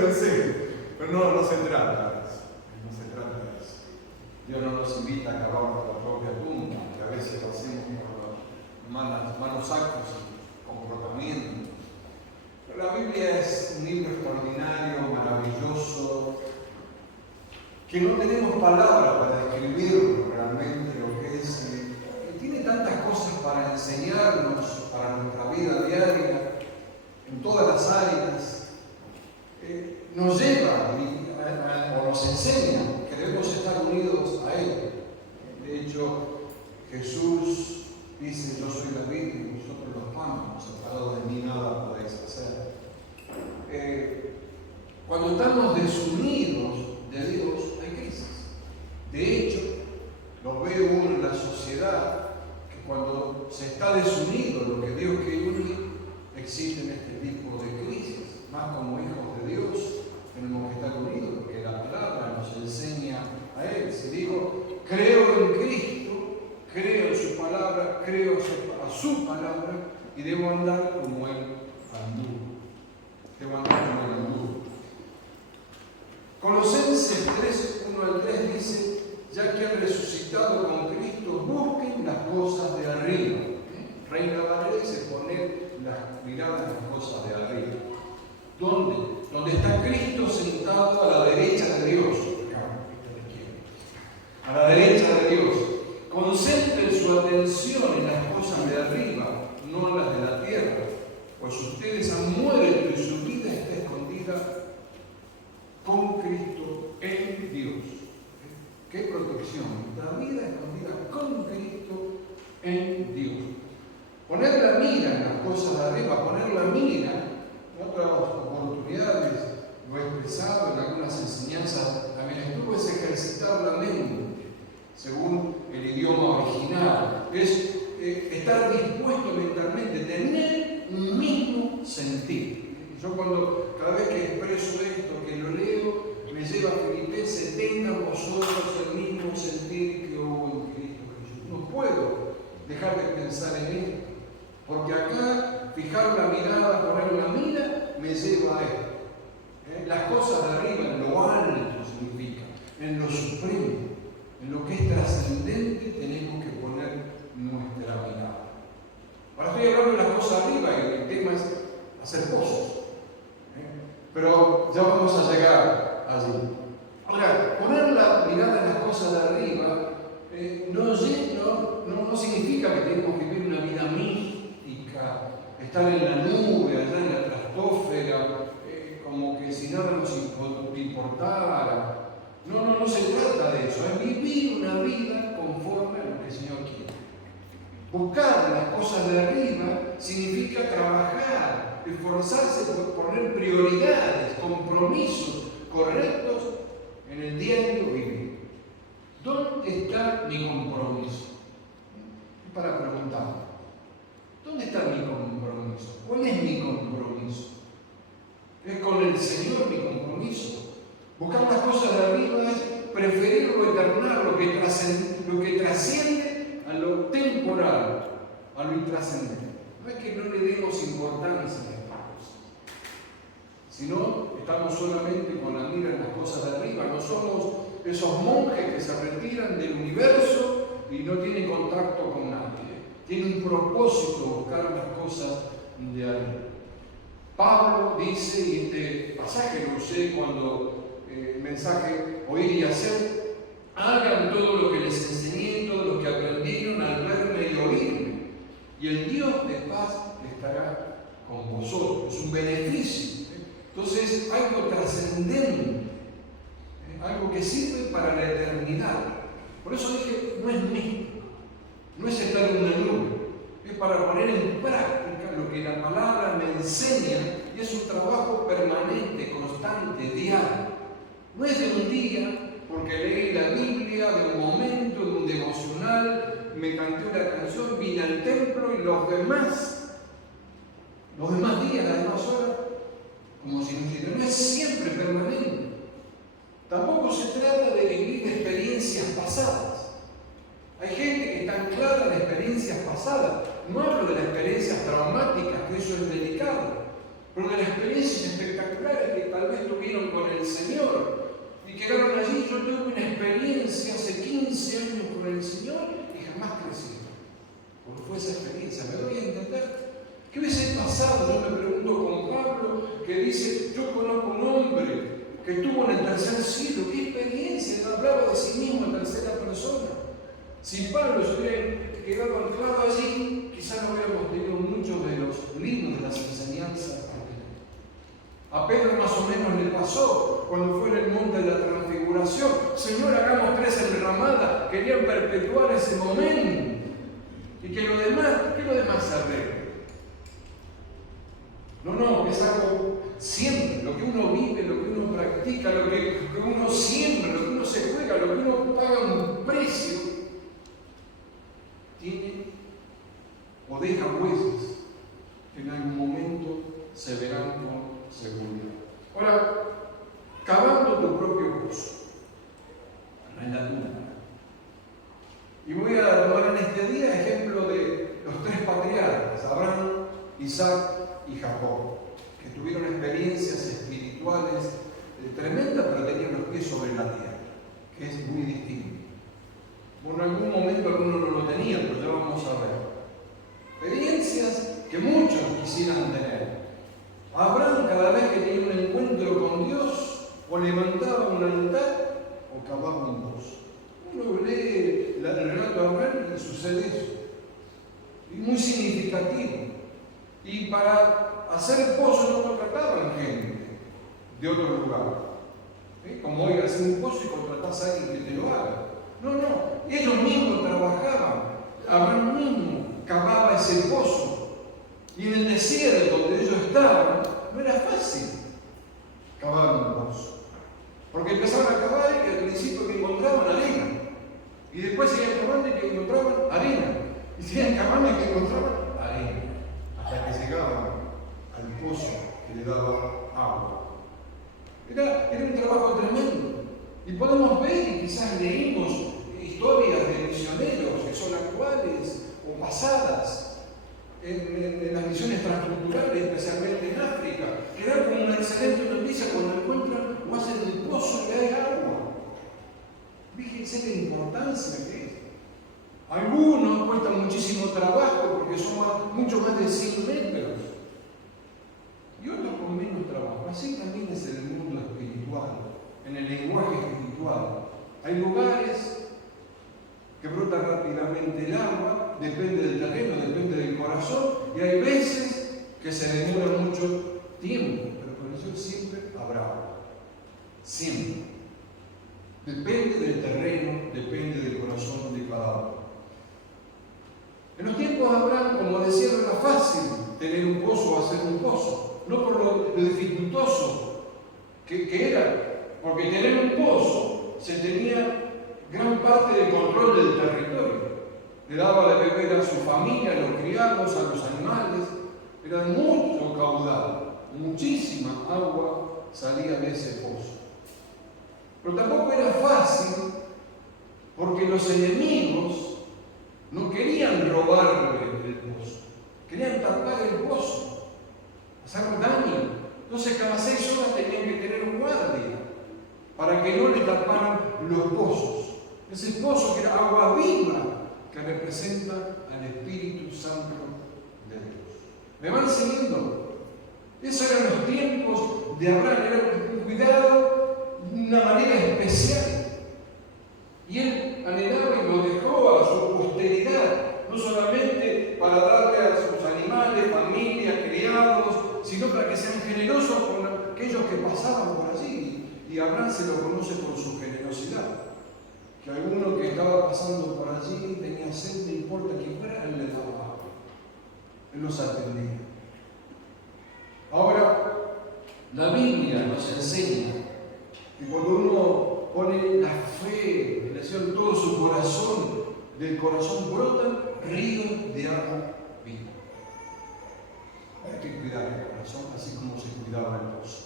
pensé, pero no se trata de eso. No se trata de eso. Dios no nos invita a cavar nuestra propia tumba, que a veces lo hacemos por malos actos y comportamientos. Pero la Biblia es un libro extraordinario, maravilloso, que no tenemos palabras para describir realmente lo que es. Tiene tantas cosas para enseñarnos, para nuestra vida diaria, en todas las áreas. Nos lleva o nos enseña que debemos estar unidos a Él. De hecho, Jesús dice: yo soy la vid y vosotros los pámpanos, separado de mí nada podéis hacer. Cuando estamos desunidos de Dios, hay crisis. De hecho, lo ve uno en la sociedad, que cuando se está desunido lo que Dios quiere unir, existen este tipo de crisis. Más como hijos de Dios tenemos que estar unidos, porque la palabra nos enseña a Él. Si digo, creo en Cristo, creo en su palabra, creo a su palabra, y debo andar como Él anduvo. Debo andar como Él anduvo. Colosenses 3, 1 al 3 dice: ya que han resucitado con Cristo, busquen las cosas de arriba. Reina Valera dice: poner la mirada en las cosas de arriba. ¿Dónde? Donde está Cristo sentado a la derecha de Dios. A la derecha de Dios. Concentren su atención en las cosas de arriba, no en las de la tierra, pues ustedes han muerto y su vida está escondida con Cristo en Dios. ¡Qué protección! La vida escondida con Cristo en Dios. Poner la mira en las cosas de arriba, poner la mira, en otras oportunidades lo he expresado en algunas enseñanzas, también estuvo, es ejercitar la mente según el idioma original. Es estar dispuesto mentalmente, tener un mismo sentir. Yo cada vez que expreso esto, que lo leo, me lleva a Filipenses: tengan vosotros el mismo sentir que hubo en Cristo Jesús. No puedo dejar de pensar en esto, porque acá fijar la mirada, poner la mira, me lleva a esto. Las cosas de arriba, en lo alto significa, en lo supremo, en lo que es trascendente, tenemos que poner nuestra mirada. Ahora estoy hablando de las cosas arriba y el tema es hacer cosas. Pero ya vamos a llegar allí. Ahora, poner la mirada en las cosas de arriba no significa que tenemos que vivir una vida mística, estar en la nube, allá en la estratosfera, como que si nada nos importara. No se trata de eso. Es vivir una vida conforme a lo que el Señor quiere. Buscar las cosas de arriba significa trabajar, esforzarse por poner prioridades, compromisos correctos en el diario vivir. ¿Dónde está mi compromiso? Es para preguntar. ¿Dónde está mi compromiso? ¿Cuál es mi compromiso? ¿Es con el Señor mi compromiso? Buscar las cosas de arriba es preferir lo eternal, lo que trasciende a lo temporal, a lo intrascendente. No es que no le demos importancia a estas cosas, sino estamos solamente con la mira en las cosas de arriba. No somos esos monjes que se retiran del universo y no tienen contacto con nadie. Tiene un propósito buscar las cosas de arriba. Pablo dice, y este pasaje lo usé cuando el mensaje oír y hacer: hagan todo lo que les enseñé, todo lo que aprendieron al verme y oírme, y el Dios de paz estará con vosotros. Es un beneficio. Entonces, algo trascendente, algo que sirve para la eternidad. Por eso dije, no es místico, no es estar en una nube, es para poner en práctica lo que la palabra me enseña, y es un trabajo permanente, constante, diario. No es de un día, porque leí la Biblia, de un momento, de un devocional, me canté una canción, vine al templo y los demás días, las demás horas, como si no es siempre permanente. Tampoco se trata de vivir experiencias pasadas. Hay gente que está anclada en experiencias pasadas. No hablo de las experiencias traumáticas, que eso es delicado, pero de las experiencias espectaculares que tal vez tuvieron con el Señor y quedaron allí. Yo tuve una experiencia hace 15 años con el Señor y jamás crecí. Porque fue esa experiencia, ¿me doy a entender? ¿Qué hubiese pasado? Yo me pregunto con Pablo, que dice, yo conozco un hombre que estuvo en el tercer cielo. ¿Qué experiencia? Él hablaba de sí mismo en tercera persona. Si Pablo se hubiera quedado anclado allí, quizás no hubiéramos tenido muchos de los libros de las enseñanzas. A Pedro más o menos le pasó cuando fue en el monte de la transfiguración. Señor, hagamos 3 enramadas. Querían perpetuar ese momento. Y que lo demás se arregle. No, es algo siempre, lo que uno vive, lo que uno practica, lo que uno siembra, lo que uno se juega, lo que uno paga un precio, tiene o deja huesos que en algún momento se verán con seguridad. Ahora, cavando tu propio pozo en la tumba. Y voy a tomar en este día ejemplo de los 3 patriarcas, Abraham, Isaac y Jacob, que tuvieron experiencias espirituales tremendas, pero tenían los pies sobre la tierra, que es muy distinto. Bueno, en algún momento algunos no lo tenían, pero ya vamos a ver. Experiencias que muchos quisieran tener. Abraham, cada vez que tenía un encuentro con Dios, o levantaba un altar o cavaba un pozo. Uno lee el relato de Abraham y sucede eso. Y muy significativo. Y para hacer pozo no contrataban gente de otro lugar. Como hoy hacer un pozo y contratás a alguien que te lo haga. No, ellos mismos trabajaban. Abraham mismo cavaba ese pozo. Y en el desierto donde ellos estaban, no era fácil cavar un pozo. Porque empezaban a cavar y al principio que encontraban arena. Y después seguían cavando y que encontraban arena. Y seguían cavando y que encontraban arena. Hasta que llegaban al pozo que le daba agua. Era un trabajo tremendo. Y podemos ver, y quizás leímos historias de misioneros que son actuales o pasadas en las misiones transculturales, especialmente en África, que dan como una excelente noticia cuando encuentran o hacen el pozo y hay agua. Fíjense la importancia que es. Algunos cuestan muchísimo trabajo porque son mucho más de 100 metros. Y otros con menos trabajo. Así también es en el mundo espiritual, en el lenguaje espiritual. Hay lugares que brota rápidamente el agua, depende del terreno, depende del corazón, y hay veces que se demora mucho tiempo, pero por eso siempre habrá agua. Siempre. Depende del terreno, depende del corazón de cada uno. En los tiempos de Abraham, como decía, no era fácil tener un pozo o hacer un pozo, no por lo dificultoso que era, porque tener un pozo se tenía gran parte del control del territorio. Le daba de beber a su familia, a los criados, a los animales. Era mucho caudal, muchísima agua salía de ese pozo. Pero tampoco era fácil porque los enemigos no querían robarle el pozo, querían tapar el pozo, hacer daño. Entonces cada 6 horas tenían que tener un guardia para que no le taparan los pozos. Ese pozo que era agua viva que representa al Espíritu Santo de Dios. ¿Me van siguiendo? Esos eran los tiempos de Abraham, era un cuidado de una manera especial. Y él anhelaba y lo dejó a su posteridad, no solamente para darle a sus animales, familia, criados, sino para que sean generosos con aquellos que pasaban por allí. Y Abraham se lo conoce por su generosidad. Que alguno que estaba pasando por allí tenía sed, no importa quién fuera, él le daba agua. Él los atendía. Ahora, la Biblia nos enseña que cuando uno pone la fe, en todo su corazón, del corazón brotan ríos de agua viva. Hay que cuidar el corazón así como se cuidaba el pozo.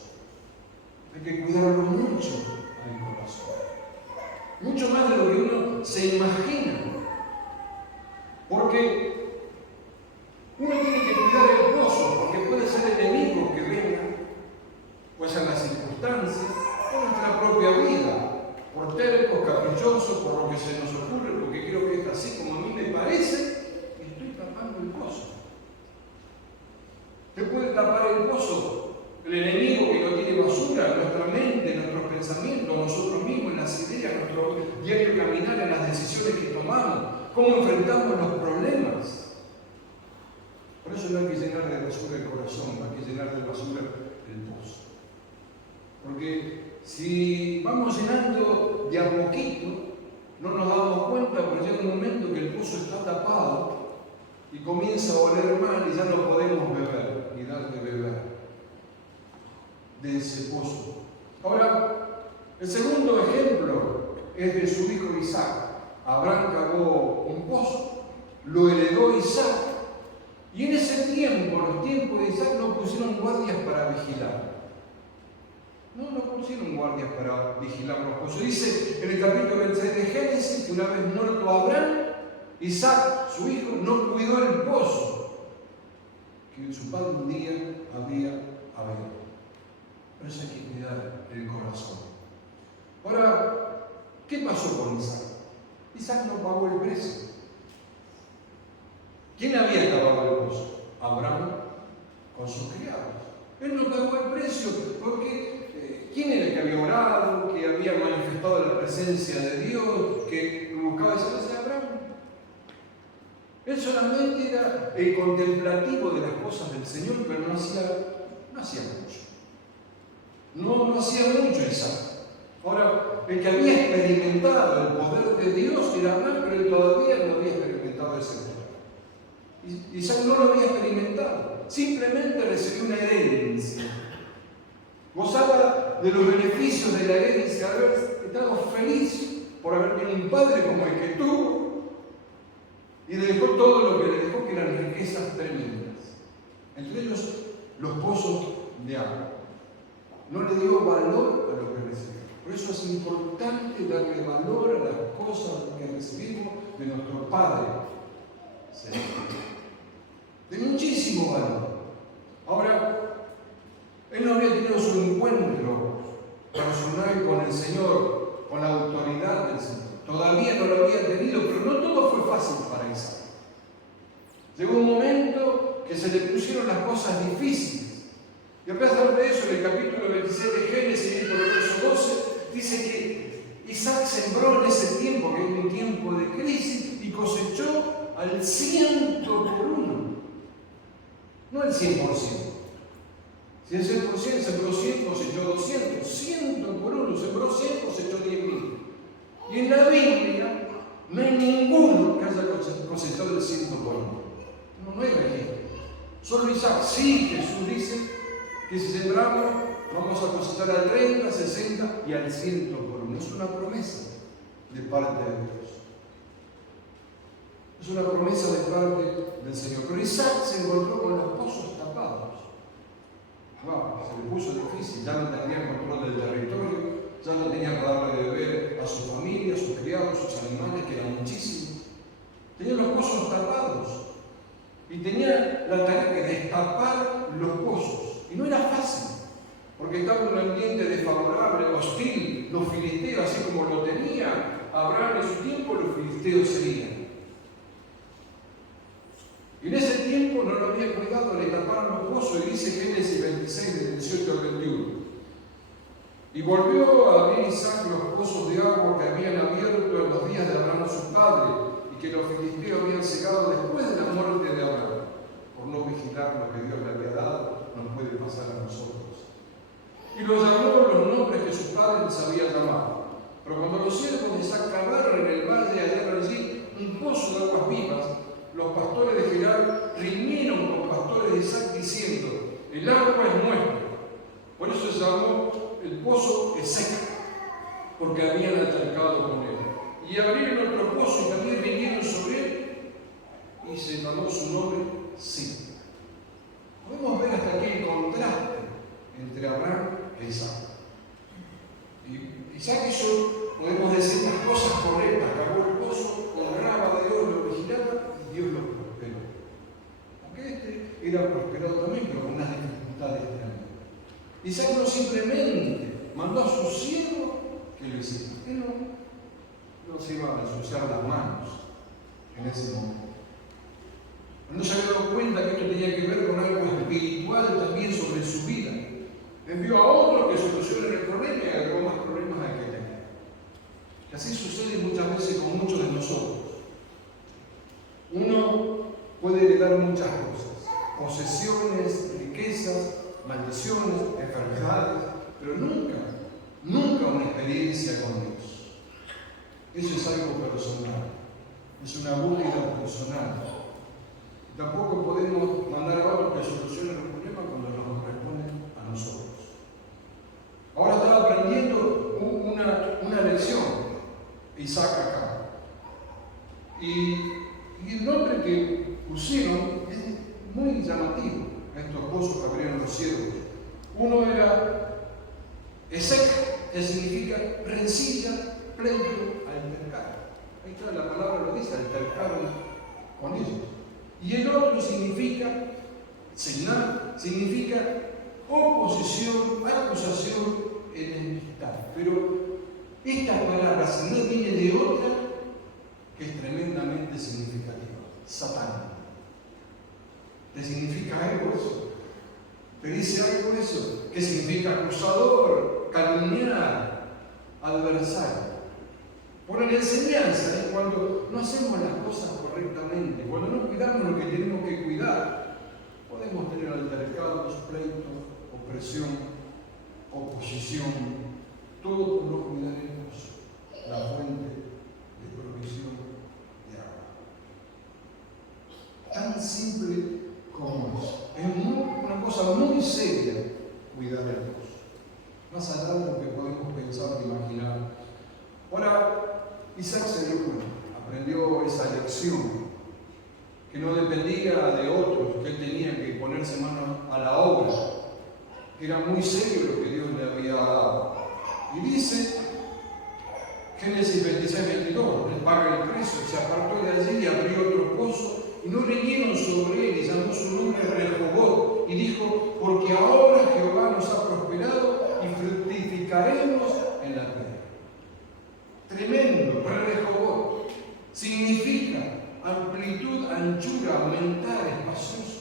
Hay que cuidarlo mucho al corazón. Mucho más de lo que uno se imagina. Porque uno tiene que cuidar el pozo, porque puede ser enemigos que vengan puede ser la circunstancia, o nuestra propia vida, por tercos, caprichosos, por lo que se nos ocurre, porque creo que es así como a mí me parece, y estoy tapando el pozo. ¿Qué puede tapar el pozo? El enemigo que no tiene basura, nuestra mente, nuestros pensamientos, nosotros mismos, en las ideas, nuestro diario caminar, en las decisiones que tomamos, cómo enfrentamos los problemas. Por eso no hay que llenar de basura el corazón, no hay que llenar de basura el pozo. Porque si vamos llenando de a poquito, no nos damos cuenta, porque llega un momento que el pozo está tapado y comienza a oler mal y ya no podemos beber, ni dar de beber de ese pozo. Ahora, el segundo ejemplo es de su hijo Isaac. Abraham cavó un pozo, lo heredó Isaac, y en ese tiempo, en los tiempos de Isaac, no pusieron guardias para vigilar. No pusieron guardias para vigilar los pozos. Dice en el capítulo 26 de Génesis que una vez muerto Abraham, Isaac, su hijo, no cuidó el pozo que su padre un día había abierto. Por eso hay que cuidar el corazón. Ahora, ¿qué pasó con Isaac? Isaac no pagó el precio. ¿Quién había cavado el pozo? Abraham con sus criados. Él no pagó el precio porque ¿quién era el que había orado, que había manifestado la presencia de Dios, que buscaba esa clase de Abraham? Él solamente era el contemplativo de las cosas del Señor, pero no hacía mucho. No hacía mucho Isaac. Ahora, el que había experimentado el poder de Dios era Abraham, pero él todavía no había experimentado ese poder. Isaac no lo había experimentado, simplemente recibió una herencia. Gozaba de los beneficios de la herencia, haber estado feliz por haber tenido un padre como el que tuvo, y le dejó todo lo que le dejó, que eran riquezas tremendas, entre ellos los pozos de agua. No le dio valor a lo que recibió. Por eso es importante darle valor a las cosas que recibimos de nuestro Padre Celestial. De muchísimo valor. Ahora, él no había tenido su encuentro personal con el Señor, con la autoridad del Señor. Todavía no lo había tenido, pero no todo fue fácil para Isaac. Llegó un momento que se le pusieron las cosas difíciles. Y a pesar de eso, en el capítulo 26 de Génesis, en el verso 12, dice que Isaac sembró en ese tiempo, que es un tiempo de crisis, y cosechó al 100 por 1. No el 100%. Si el 100% sembró 100, cosechó 200. 100 por 1, sembró 100, cosechó 10.000. Y en la Biblia no hay ninguno que haya cosechado el 100 por 1. No hay registro. Solo Isaac. Sí, Jesús dice que si sembramos, vamos a cosechar al 30, 60 y al 100 por 1. Es una promesa de parte de Dios. Es una promesa de parte del Señor. Pero Isaac se encontró con los pozos tapados. Wow, se le puso difícil. Ya no tenía control del territorio, ya no tenía que darle de beber a su familia, a sus criados, a sus animales, que eran muchísimos. Tenía los pozos tapados. Y tenía la tarea de destapar los pozos. Y no era fácil, porque estaba en un ambiente desfavorable, hostil. Los filisteos, así como lo tenía Abraham en su tiempo, los filisteos serían. Y en ese tiempo no lo había cuidado, le taparon los pozos, y dice Génesis 26, del 18 al 21. Y volvió a abrir Isaac los pozos de agua que habían abierto en los días de Abraham su padre, y que los filisteos habían secado después de la muerte de Abraham. Por no vigilar lo que Dios le había dado, nos puede pasar a nosotros. Y los llamó los nombres que sus padres les habían llamado. Pero cuando los siervos de Isaac cavaron en el valle hallaron allí un pozo de aguas vivas, los pastores de Gerar riñeron con los pastores de Isaac diciendo: el agua es nuestra. Por eso se llamó el pozo Esek, porque habían acercado con él. Y abrieron otro pozo y también riñeron sobre él, y se llamó su nombre Sí. Podemos ver hasta aquí el contraste entre Abraham e Isaac. Y Isaac hizo, podemos decir, las cosas correctas, cavó el pozo, honraba a Dios, lo vigilaba y Dios lo prosperó. Aunque este era prosperado también, pero con unas dificultades tremendas. Isaac no simplemente mandó a su siervo que lo hiciera. Él no se iba a ensuciar las manos en ese momento. No se había dado cuenta que esto tenía que ver con algo espiritual también sobre su vida. Envió a otro que solucione el problema y algo más problemas hay que tener. Y así sucede muchas veces con muchos de nosotros. Uno puede heredar muchas cosas, posesiones, riquezas, maldiciones, enfermedades, pero nunca una experiencia con Dios. Eso es algo personal, es una búsqueda personal. Tampoco podemos mandar a otros que solucionen el problema cuando nos corresponde a nosotros. Ahora estaba aprendiendo una lección, Isaac acá. Y el nombre que pusieron es muy llamativo a estos pozos que abrieron los siervos. Uno era Esek, que significa rencilla, pleito, altercar. Ahí está, la palabra lo dice, altercaron con ellos. Y el otro significa oposición, acusación, enemistad. Pero esta palabra Señal viene de otra que es tremendamente significativa. Satán. ¿Te significa algo eso? ¿Te dice algo eso? ¿Qué significa acusador, calumniar, adversario? Por la enseñanza es cuando no hacemos las cosas correctamente, cuando no cuidamos lo que tenemos que cuidar, podemos tener altercados, pleitos, opresión, oposición, todo por no cuidaremos la fuente de provisión de agua. Tan simple como eso. Es una cosa muy seria cuidar a Dios, más allá de lo que podemos pensar o imaginar. Ahora, Isaac se dio cuenta, aprendió esa lección, que no dependía de otros, que él tenía que ponerse mano a la obra. Era muy serio lo que Dios le había dado. Y dice, Génesis 26-22, él paga el precio, se apartó de allí y abrió otro pozo, y no riñeron sobre él, y llamó su nombre Rehobot, y dijo, porque ahora Jehová nos ha prosperado y fructificaremos en la tierra. Tremendo, Rehobot. Significa amplitud, anchura, aumentar, espacioso.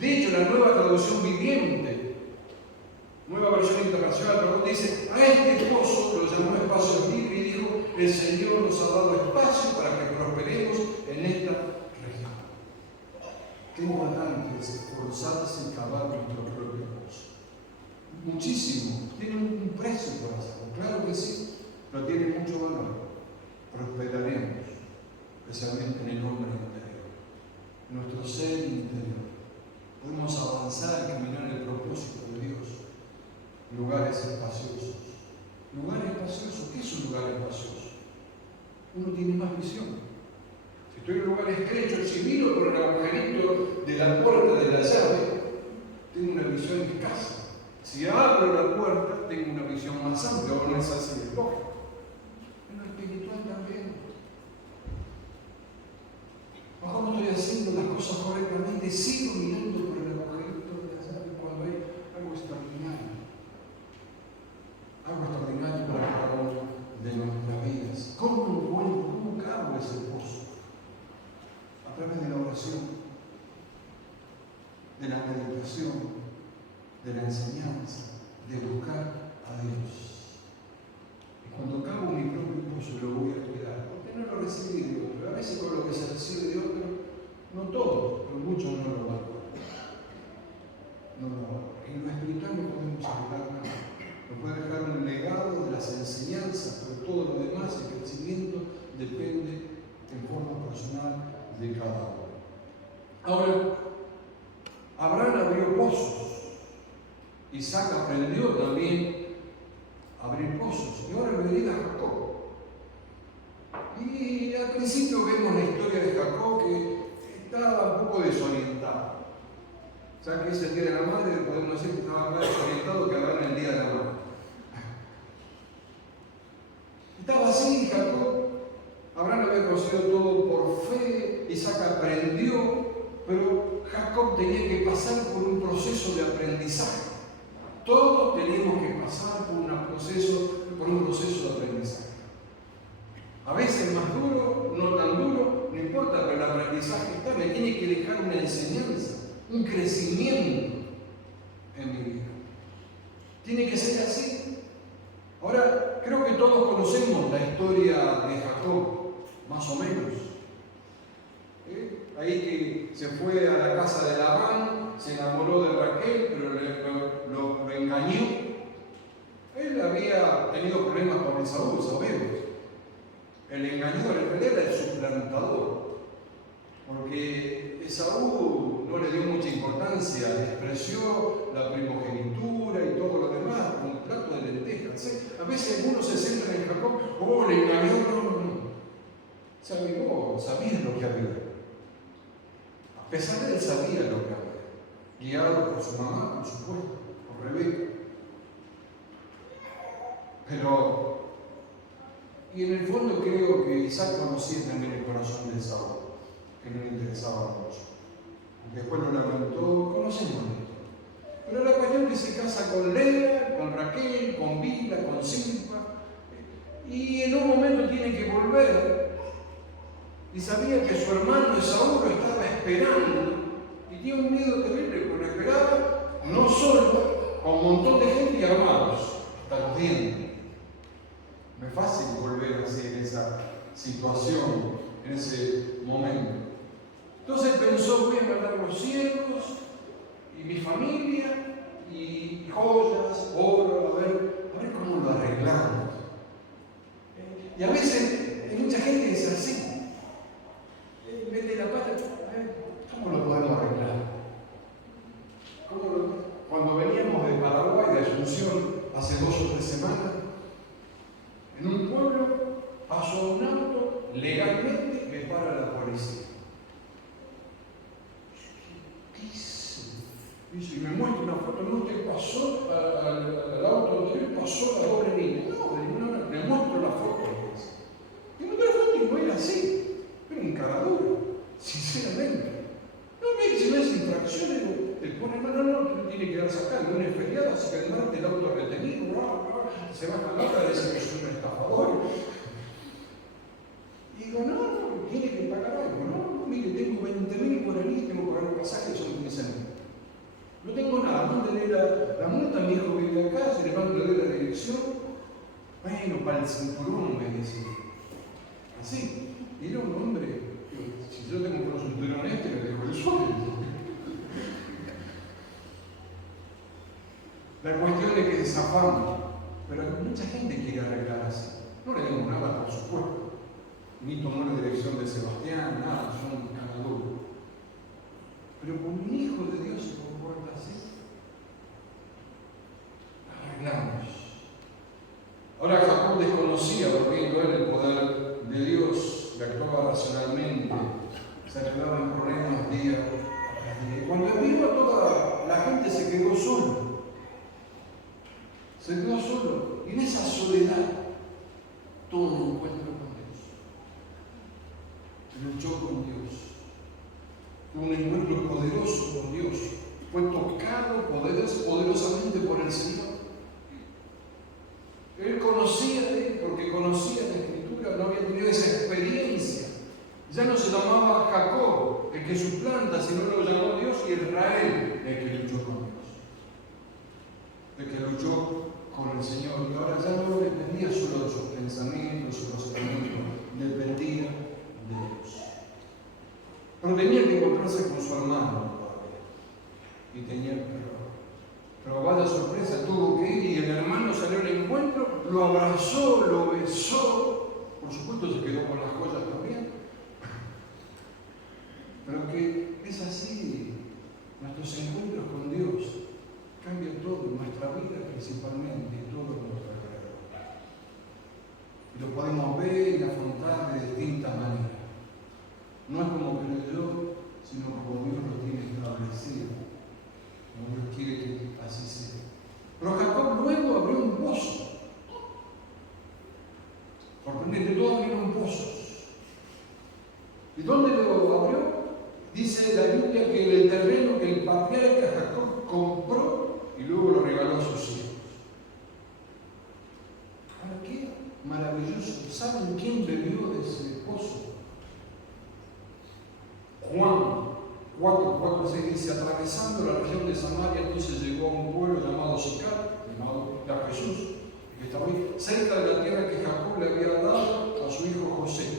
De hecho, la nueva traducción viviente, nueva versión internacional, dice, a este pozo lo llamó espacio libre y dijo, el Señor nos ha dado espacio para que prosperemos en esta región. Qué importante es esforzarse y cavar nuestro propio pozo. Muchísimo, tiene un precio por hacerlo, claro que sí, pero tiene mucho valor. Prosperaremos, especialmente en el hombre interior, en nuestro ser interior. Podemos avanzar y caminar en el propósito de Dios. Lugares espaciosos. Lugares espaciosos. ¿Qué es un lugar espacioso? Uno tiene más visión. Si estoy en un lugar estrecho, si miro por el agujerito de la puerta de la llave, tengo una visión escasa. Si abro la puerta, tengo una visión más amplia, o no es así de lógico. En lo espiritual también. ¿Cómo estoy haciendo las cosas correctamente? Sigo mirando por el agujerito de la llave cuando hay algo extraordinario. Algo extraordinario para cada uno de nuestras vidas. ¿Cómo encuentro, cómo cavo ese pozo? A través de la oración, de la meditación, de la enseñanza, de buscar a Dios. Y cuando cavo mi propio pozo lo voy a cuidar, porque no lo recibí de otro. A veces con lo que se recibe de otro, no todos, pero muchos no lo valoran. No lo valoran. En lo espiritual no podemos arreglar nada. Nos puede dejar un legado de las enseñanzas, pero todo lo demás, el crecimiento, depende en forma personal de cada uno. Ahora, Abraham abrió pozos. Isaac aprendió también a abrir pozos. Y ahora me llega Jacob. Y al principio vemos la historia de Jacob que estaba un poco desorientado. Ya que es el día de la madre, podemos decir que estaba más desorientado que Abraham el día de la madre. Estaba así Jacob. Abraham había conocido todo por fe, Isaac aprendió, pero Jacob tenía que pasar por un proceso de aprendizaje. Todos Todos tenemos que pasar por un proceso de aprendizaje. A veces más duro, no tan duro, no importa, pero el aprendizaje está, me tiene que dejar una enseñanza, un crecimiento en mi vida. Tiene que ser así. Ahora, creo que todos conocemos la historia de Jacob, más o menos. Ahí que se fue a la casa de Labán, se enamoró de Raquel, pero lo engañó. Él había tenido problemas con Esaú, sabemos. El engañador, el era el suplantador, porque Esaú no le dio mucha importancia, despreció la primogenitura y todo lo demás, como un plato de lentejas. ¿Sí? A veces algunos se centran en Jacob, oh, le engañó, no. Sabía lo que había. A pesar de él sabía lo que había, guiado por su mamá, por supuesto, por Rebeca. Pero, y en el fondo creo que Isaac conocía también el corazón de Esaú, que no le interesaba mucho. Después lo lamentó, conocemos esto. Pero la cuestión es que se casa con Lea, con Raquel, con Bila, con Silpa, y en un momento tiene que volver. Y sabía que su hermano Esaú lo estaba esperando, y tenía un miedo terrible, porque lo esperaba no solo, con un montón de gente y armados, hasta los dientes. No es fácil volver así en esa situación, en ese momento. Entonces pensó, voy a matar los siervos y mi familia y joyas, oro, a ver cómo lo arreglamos. Y a veces hay mucha gente que es así. Mete la pata, a ver, ¿cómo lo podemos arreglar? Cuando veníamos de Paraguay, de Asunción, hace 2 o 3 semanas, en un pueblo pasó un auto, legalmente me para la policía. ¿Qué hice? Dice, y me muestra una foto, no, usted pasó al auto anterior, pasó la doble línea. No, le muestro la foto. Y me muestra la foto y no era así, era un caraduro, sinceramente. No, mire, si no es infracción, te pone, no, tú tienes que dar sacar, el lunes feriado, así que el martes el auto retenido, se va a la otra, dice que soy un estafador. Y digo, no, tiene que pagar algo. No, mire, tengo 20.000 guaraníes, tengo que pagar un pasaje, son 15.000. No tengo nada, mándele la multa, mi hijo vive acá, se le manda la dirección. Bueno, para el cinturón, me decía. Así. Y era un hombre, si yo tengo un cinturón le dejo el sueldo. La cuestión es que zafamos. Pero mucha gente quiere arreglar así. No le dimos nada, por supuesto. Ni tomó la dirección de Sebastián, nada, son cagaduros. Pero cuando un hijo de Dios se comporta así, arreglamos. Ahora Jacob desconocía, porque no era el poder de Dios, le actuaba racionalmente, se arreglaba en problemas día tras día. Cuando vino a toda la gente se quedó solo. Se quedó solo. Y en esa soledad tuvo un encuentro con Dios. Luchó con Dios. Tuvo un encuentro poderoso con Dios. Fue tocado poderosamente por el Señor. Él conocía de Él porque conocía la Escritura, no había tenido esa experiencia. Ya no se llamaba Jacob, el que suplanta, sino lo llamó Dios, y Israel, el que luchó con Dios. El que luchó con el Señor, y ahora ya no dependía solo de sus pensamientos, sus razonamientos, dependía de Dios. Pero tenía que encontrarse con su hermano todavía, y tenía que perdonar. Pero vaya sorpresa, tuvo que ir y el hermano salió al encuentro, lo abrazó, lo besó, por supuesto se quedó con las joyas también. Pero que es así, nuestros encuentros con Dios cambia todo, nuestra vida principalmente, y todo a nuestro alrededor. Y lo podemos ver y afrontar de distintas maneras. No es como creo yo, sino como Dios lo tiene establecido, como Dios quiere que así sea. Pero Jacob luego abrió un pozo. Sorprendente, todos abrieron pozos. ¿Y dónde lo abrió? Dice la Biblia que el terreno que el patriarca Jacob compró y luego lo regaló a sus hijos. que dice, atravesando la región de Samaria, entonces llegó a un pueblo llamado Sicar, llamado a Jesús, que estaba ahí, cerca de la tierra que Jacob le había dado a su hijo José.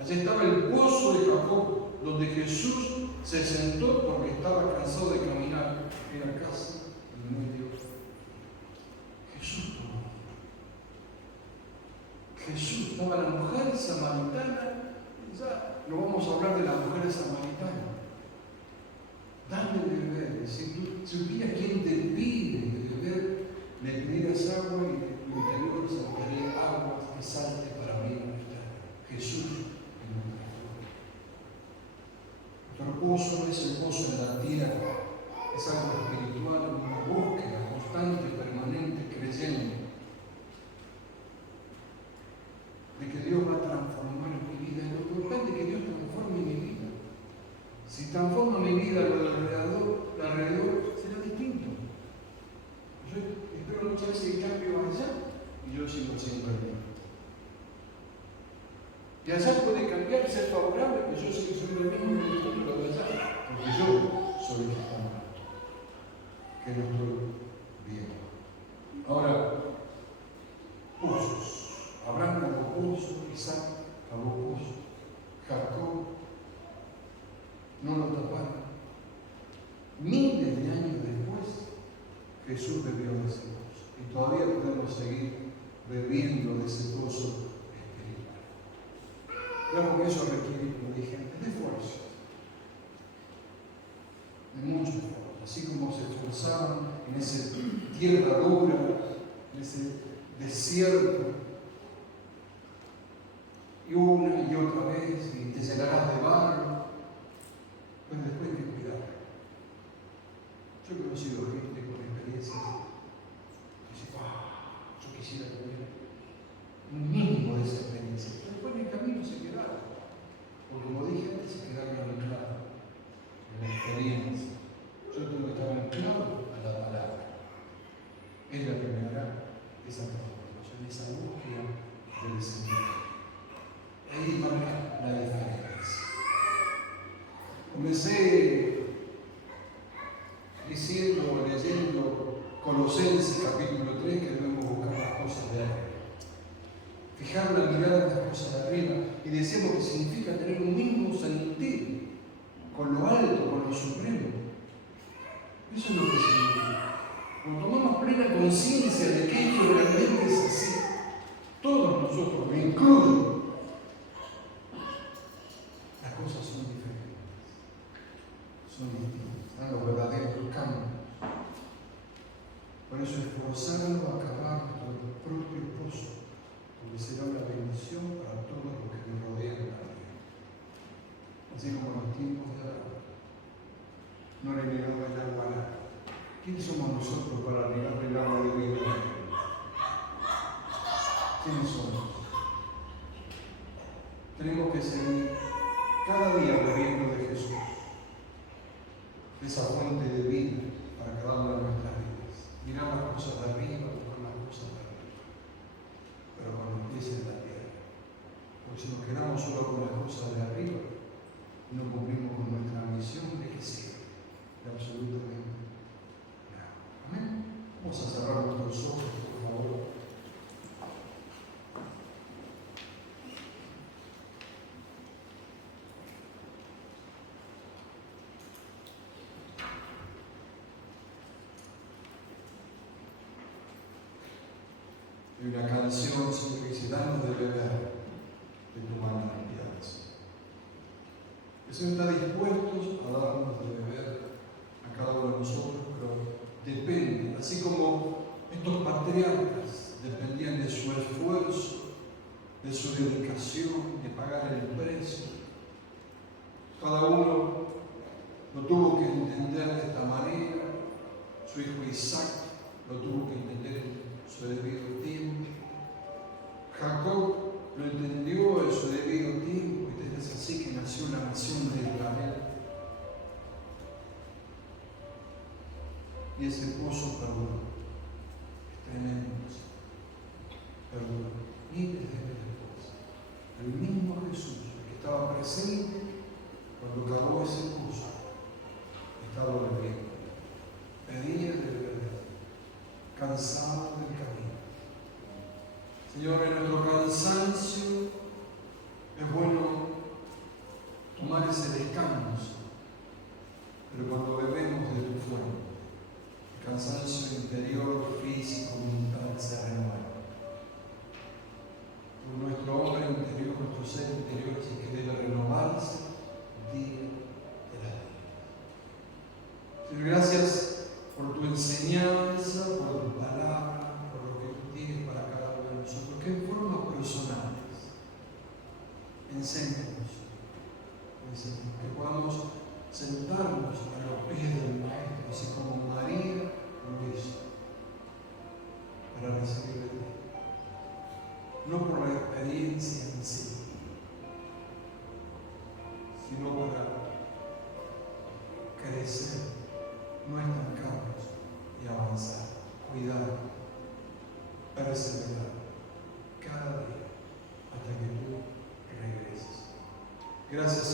Allí estaba el pozo de Jacob, donde Jesús se sentó porque estaba cansado de caminar. Era casi en medio. Jesús estaba la mujer samaritana. Ya no vamos a hablar de la mujer samaritana. Dame de beber. Si tú supieras quién te pide de beber, le pedirás agua y tu interior saltaría agua que salte para abrir nuestra. Jesús en nuestra vida. Nuestro pozo no es el pozo de la tierra, es algo espiritual, una búsqueda constante, permanente, creyendo de que Dios va a transformar mi vida. Y lo importante es que Dios transforme mi vida. Si transforma mi vida, lo de alrededor será distinto. Yo espero muchas veces el cambio allá y yo sigo siendo el mismo. Y allá puede cambiar y ser favorable, pero yo sigo siendo el mismo y disfruto lo de allá, porque yo soy el que está mal, que no estoy bien. Ahora, pozos. Abraham cavó pozo, Isaac cavó pozo, Jacob no lo taparon. Miles de años después, Jesús bebió de ese pozo. Y todavía podemos seguir bebiendo de ese pozo espiritual. Claro que eso requiere, como dije antes, de esfuerzo. De mucho esfuerzo. Así como se esforzaban en esa tierra dura, en ese desierto, y una y otra vez, y te llenarás de barro, pues después hay que cuidar. Yo he conocido gente con experiencias que dice, yo quisiera tener un mínimo de esa experiencia. Pero después en el camino se quedaron, porque como dije antes, se quedaron anclados en la experiencia. Yo tengo que estar anclado a la palabra. Es la que me hará esa transformación, esa búsqueda del Señor. Ahí marca la diferencia. Comencé leyendo Colosenses capítulo 3, que debemos buscar las cosas de arriba. Fijar la mirada en las cosas de arriba. Y decíamos que significa tener un mismo sentir con lo alto, con lo supremo. Eso es lo que significa. Cuando tomamos plena conciencia de que esto realmente es así, todos nosotros, me incluyo, las cosas son diferentes, son distintas, están los verdaderos cambios. Por eso esforzarnos a acabar nuestro propio pozo, porque será una bendición para todos los que nos rodean también. Así como en los tiempos de agua. No le negamos el agua a nadie. ¿Quiénes somos nosotros para negarle el agua de vida a nadie? ¿Quiénes somos? Tenemos que seguir cada día bebiendo de Jesús, de esa fuente de vida para cada una de nuestras vidas. Mirar las cosas de arriba, buscar las cosas de arriba, pero con los pies en la tierra. Porque si nos quedamos solo con las cosas de arriba, no cumplimos con nuestra misión, ¿de qué sirve? De absolutamente nada. Amén. Vamos a cerrar nuestros ojos, por favor. Hay una canción, Señor, que dice, danos de beber de tu manantial. El Señor está dispuesto a darnos de beber a cada uno de nosotros, pero depende, así como estos patriarcas dependían de su esfuerzo, de su dedicación, de pagar el precio. Cada uno lo tuvo que entender de esta manera. Su hijo Isaac lo tuvo que entender en su debido tiempo. Jacob lo entendió en su debido tiempo, y es así que nació la nación de Israel. Y ese pozo perduró. Es tremendo. Perduró. Miles de años después. El mismo Jesús, que estaba presente cuando cavó ese pozo, estaba cansado del camino. Señor, en nuestro cansancio es bueno tomar ese descanso, pero cuando bebemos de tu fuente, el cansancio interior, físico, mental se renueva. Nuestro hombre interior, nuestro ser interior, sí que debe renovarse día tras día. Señor, gracias por tu enseñanza, por tu palabra, por lo que tú tienes para cada uno de nosotros, que en formas personales, enséñanos, que podamos sentarnos a los pies del Maestro, así como María lo hizo, para recibir de ti. No por la experiencia en sí, sino para crecer, no estancarnos y avanzar, cuidar, perseverar cada día hasta que tú regreses. Gracias,